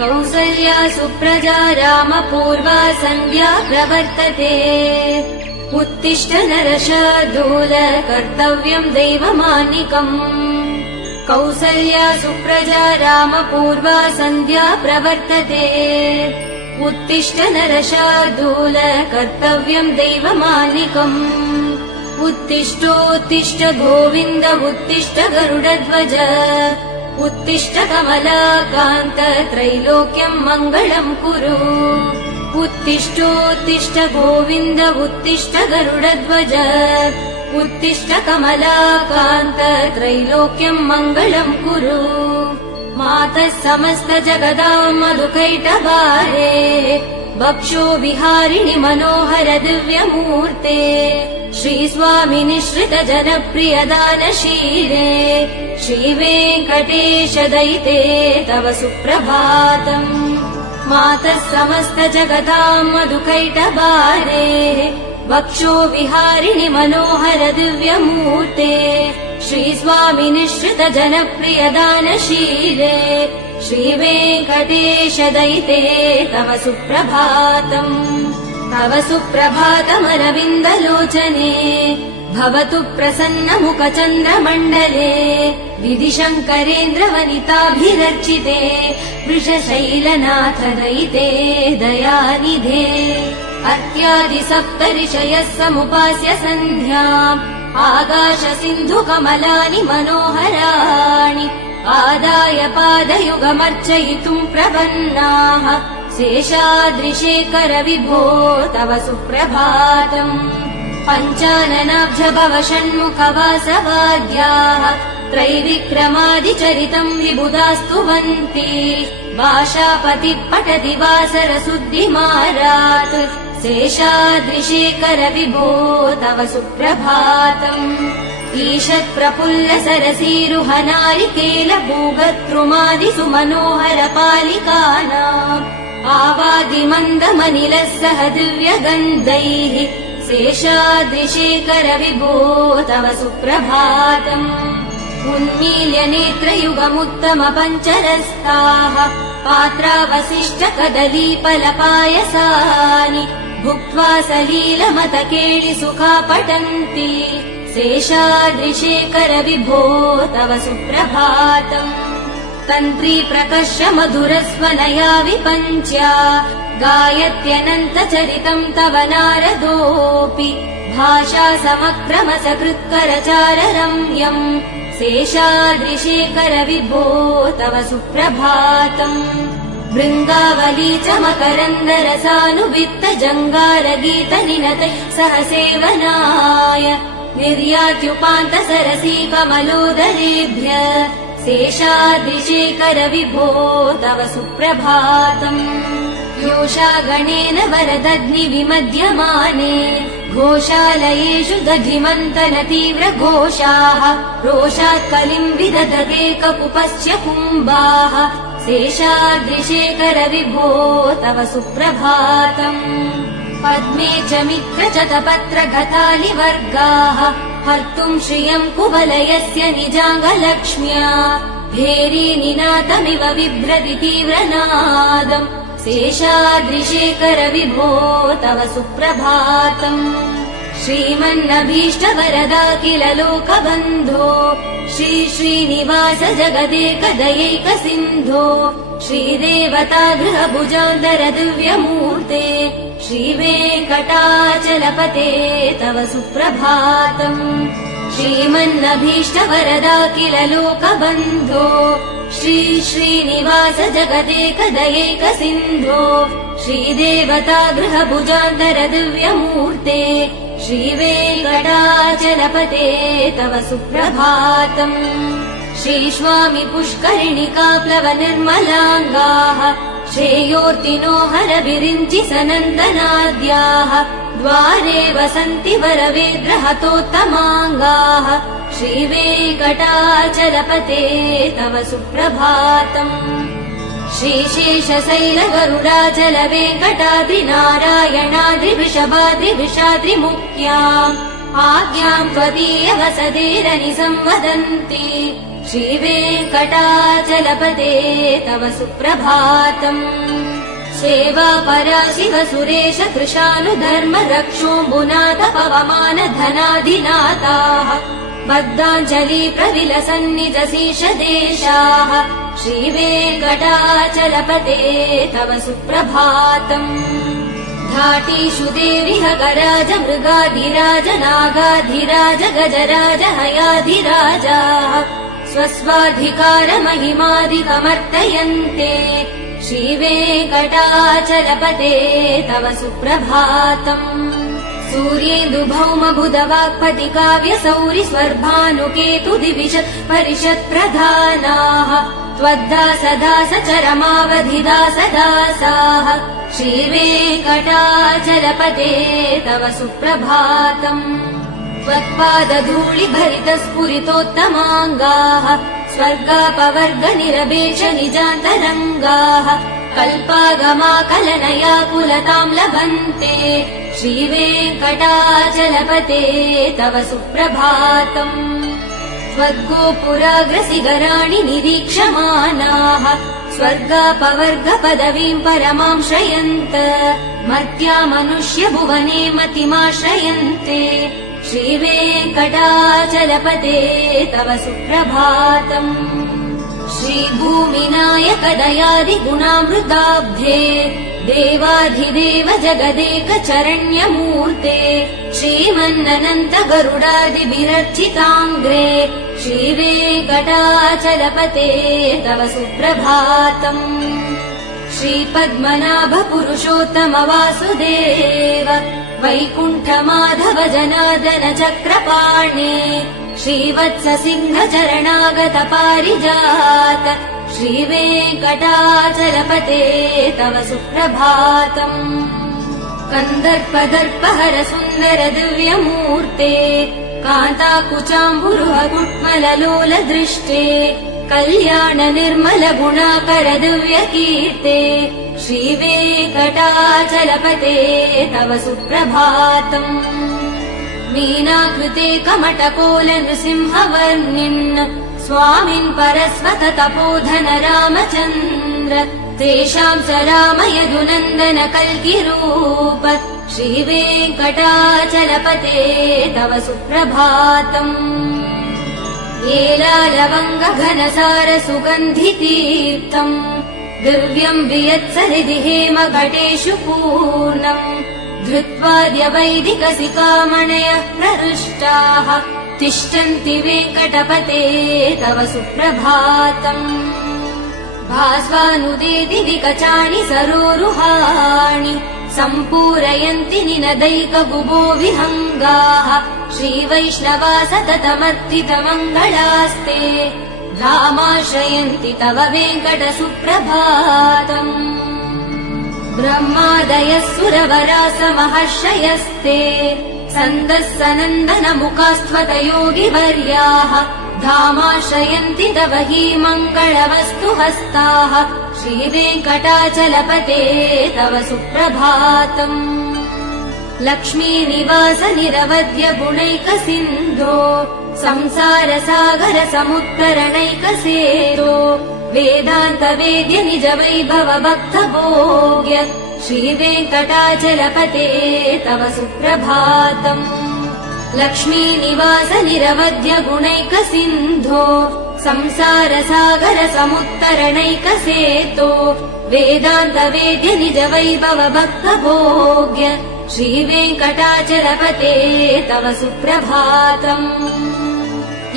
कौसल्या सुप्रजा रामपूर्वा सन्ध्या प्रवर्तते उत्तिष्ठ नरशार्दूल कर्तव्यम् दैवमान्निकम् कौसल्या सुप्रजा रामपूर्वा सन्ध्या प्रवर्तते उत्तिष्ठ नरशार्दूल कर्तव्यम् दैवमान्निकम् उत्तिष्ठोत्तिष्ठ गोविन्द उत्तिष्ठ गरुडध्वज उत्तिष्ठ कमलाकान्त त्रैलोक्यम् मङ्गलम् कुरु उत्तिष्ठोत्तिष्ठ गोविन्द उत्तिष्ठ गरुडध्वज उत्तिष्ठ कमलाकान्त त्रैलोक्यम् मङ्गलम् कुरु मातः समस्त जगदाम् मधुकैटभारे वक्षो विहारिणि मनोहर दिव्यमूर्ते श्रीस्वामि निःश्रित जनप्रिय दानशीले श्रीवेङ्कटेश दयिते तव सुप्रभातम् मातः समस्त जगताम् मधुकैटभारे वक्षो विहारिणि मनोहर दिव्यमूर्ते श्रीस्वामि निःश्रित जनप्रिय दानशीले श्रीवेङ्कटेश दयिते तव सुप्रभातम् तव सुप्रभातमरविन्दलोचने भवतु प्रसन्न मुख चन्द्रमण्डले विधिशङ्करेन्द्र वनिताभिरर्चिते वृषशैलनाथ दयिते दयानिधे अर्त्यादि सप्तऋषयः समुपास्य सन्ध्याम् आकाश सिन्धु कमलानि मनोहराणि आदाय पादयुगमर्चयितुम् प्रपन्नाः शेषाद्रिशेखर विभो तव सुप्रभातम् पञ्चाननाब्ज भव षण्मुखवासवाद्याः त्रैविक्रमादिचरितम् विबुधास्तुवन्ति भाषापतिः पठति वासरशुद्धिमारात् शेषाद्रिशेखर विभो तव सुप्रभातम् ईषत् प्रफुल्ल सरसीरुहनारिकेल भूगत्रुमादिसु मनोहर पालिकानाम् आवादिमन्दमनिलः सह दिव्यगन्धैः शेषाद्रिशेखर विभो तव सुप्रभातम् उन्मील्य नेत्रयुगमुत्तम पञ्चरस्ताः पात्रावशिष्ट कदलीफलपायसानि भुक्त्वा सलीलमतकेळि सुखा पठन्ति शेषाद्रिशेखर विभो तव सुप्रभातम् तन्त्री प्रकर्ष मधुरस्वनया विपञ्च्या गायत्यनन्त चरितम् तव नारदोऽपि भाषा समक्रम सकृत्करचार रम्यम् शेषाद्रिशेखर विभो तव सुप्रभातम् भृङ्गावली च मकरन्दरसानुवित्त जङ्गारगीत निनतैः सह सेवनाय निर्यात्युपान्त सरसी कमलोदरेभ्य शेषाद्रिशेखर विभो तव सुप्रभातम् योषा गणेन वरदग्नि विमध्यमाने घोषालयेषु दधिमन्तन तीव्र घोषाः रोषात् कलिम् विदधते कपुपश्च कुम्भाः शेषाद्रिशेखर विभो तव सुप्रभातम् पद्मे च मित्र च तपत्र गतालिवर्गाः हर्तुम् श्रियम् कुवलयस्य निजाङ्गलक्ष्म्या भेरी निनादमिव बिभ्रति तीव्रनादम् शेषाद्रिशेखर विभो तव सुप्रभातम् श्रीमन्नभीष्ट वरदा किल लोकबन्धो श्री श्रीनिवास जगदेक दयैक सिन्धो श्रीदेवता गृहभुजान्तर दिव्यमूर्ते श्रीवेङ्कटाचलपते तव सुप्रभातम् श्रीमन्नभीष्ट वरदा किल लोकबन्धो श्री श्रीनिवास जगदेक दयैक सिन्धो श्रीदेवता गृहभुजान्तर दिव्यमूर्ते श्रीवेङ्कटाचलपते तव सुप्रभातम् श्रीस्वामि पुष्करिणिकाप्लव निर्मलाङ्गाः श्रेयोर्तिनो हर विरिञ्चि सनन्दनाद्याः द्वारे वसन्ति वरवेद्रहतोत्तमाङ्गाः श्रीवेङ्कटाचलपते तव सुप्रभातम् श्रीशेषशैल गरुडाचल वेङ्कटाद्रि नारायणाद्रि वृषभाद्रि वृषाद्रिमुख्याम् आज्ञाम् त्वदीय वसतेरनि संवदन्ति श्रीवेङ्कटाचलपते तव सुप्रभातम् सेवापरा शिव सुरेश कृशानुधर्म रक्षोऽम्बुनाथ पवमान धनाधिनाथाः बद्धाञ्जलि प्रविलसन्निजशीष देशाः श्रीवेङ्कटाचलपते तव सुप्रभातम् घाटीषु देविह गराज मृगाधिराज नागाधिराज गजराज हयाधिराजाः स्वस्वाधिकार महिमादिकमर्तयन्ते श्रीवेङ्कटाचलपते तव सुप्रभातम् सूर्येन्दु भौम बुध वाक्पति काव्य सौरि स्वर्भानुकेतु दिविशत् परिषत् प्रधानाः त्वद्दास दास चरमावधिदास दासाः श्रीवेङ्कटाचलपते तव सुप्रभातम् त्वत्पादधूलि भरित स्फुरितोत्तमाङ्गाः स्वर्गापवर्ग निरपेक्ष निजान्तरङ्गाः कल्पागमाकलनया कुलताम् लभन्ते श्रीवेङ्कटाचलपते तव सुप्रभातम् त्वद्गोपुराग्रसिगराणि निरीक्षमाणाः स्वर्गापवर्ग पदवीम् परमाम् श्रयन्त मर्त्या मनुष्य भुवने मतिमाश्रयन्ते श्रीवेङ्कटाचलपते तव सुप्रभातम् श्रीभूमिनायक दयादि गुणामृताब्धे देवाधिदेव जगदेक चरण्यमूर्ते श्रीमन्ननन्त गरुडादिभिरर्चिताङ्ग्रे श्रीवेङ्कटाचलपते तव सुप्रभातम् श्रीपद्मनाभ पुरुषोत्तम वासुदेव वैकुण्ठ माधव जनार्दन चक्रपाणे श्रीवत्स सिंह चरणागत पारिजात श्रीवेङ्कटाचलपते तव सुप्रभातम् कन्दर्पदर्पहर सुन्दर दिव्यमूर्ते कान्ताकुचाम्बुरुह कुट्मललोल दृष्टे कल्याण निर्मल गुणाकर दिव्यकीर्ते श्रीवेङ्कटाचलपते तव सुप्रभातम् मीनाकृते कमटकोल नृसिंहवर्णिन् स्वामिन् परस्वत तपोधन रामचन्द्र तेषाम् स राम यदुनन्दन कल्किरूप श्रीवेङ्कटाचलपते तव सुप्रभातम् येलालवङ्ग घनसार सुगन्धितीर्थम् दिव्यम् वियत्सरिधि हेम घटेषु पूर्णम् धृत्वाद्य वैदिकसिकामणयः प्रहृष्टाः तिष्ठन्ति वेङ्कटपते तव सुप्रभातम् भास्वानुदेति विकचानि सरोरुहाणि सम्पूरयन्ति निनदैकगुबो विहङ्गाः श्रीवैष्णवा सततमर्थितमङ्गलास्ते धामाश्रयन्ति तव वेङ्कट सुप्रभातम् ब्रह्मादयः सुरवरास महर्षयस्ते सन्दः सनन्दन मुखास्त्वत योगिवर्याः धामाश्रयन्ति तव हि मङ्गलवस्तु हस्ताः श्रीवेङ्कटाचलपते तव सुप्रभातम् लक्ष्मीनिवास निरवध्य गुणैक सिन्धो संसार सागर समुत्तरणैकसेतो वेदान्त वेद्य निज वैभव भक्त भोग्य श्रीवेङ्कटाचलपते तव सुप्रभातम् लक्ष्मीनिवास निरवध्य गुणैक सिन्धो संसार सागर समुत्तरणैकसेतो वेदान्त वेद्य निज वैभव भक्त भोग्य श्रीवेङ्कटाचलपते तव सुप्रभातम्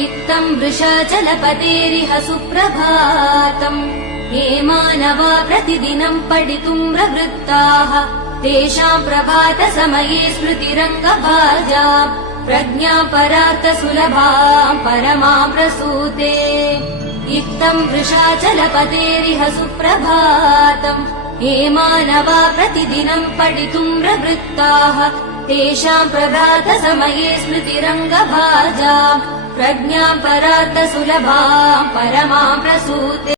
इत्थम् वृषाचलपतेरिह सुप्रभातम् हे मानवा प्रतिदिनम् पठितुम् प्रवृत्ताः तेषाम् प्रभात समये स्मृतिरङ्गभाजा प्रज्ञाम् परार्थ सुलभाम् परमाम् प्रसूते इत्थम् वृषाचलपतेरिह सुप्रभातम् हे मानवा प्रतिदिनम् पठितुम् प्रवृत्ताः तेषाम् प्रभात समये स्मृतिरङ्गभाजा प्रज्ञाम् परार्थ सुलभाम् परमाम् प्रसूते।